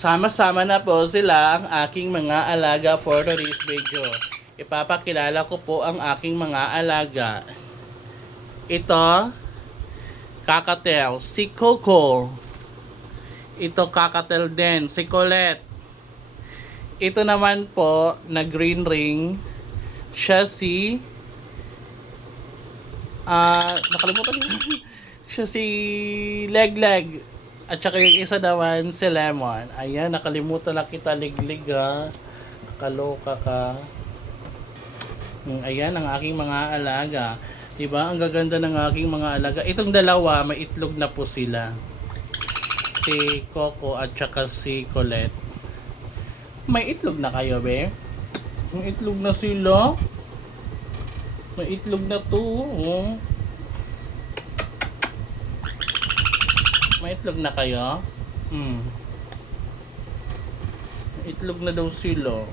Sama-sama na po sila ang aking mga alaga for today's video. Ipapakilala ko po ang aking mga alaga. Ito, kakatel, si Coco. Ito kakatel din, si Colette. Ito naman po, na green ring, siya si nakalimutan ko. Siya si Legleg. At saka yung isa naman si Lemon. Ayan, nakalimutan na kita, Liglig ha. Kaloka ka. Ayan ang aking mga alaga. Diba? Ang gaganda ng aking mga alaga. Itong dalawa, may itlog na po sila. Si Coco at saka si Colette. May itlog na kayo, be? May itlog na sila. May itlog na to. Oh. May itlog na kayo? May itlog na daw sila.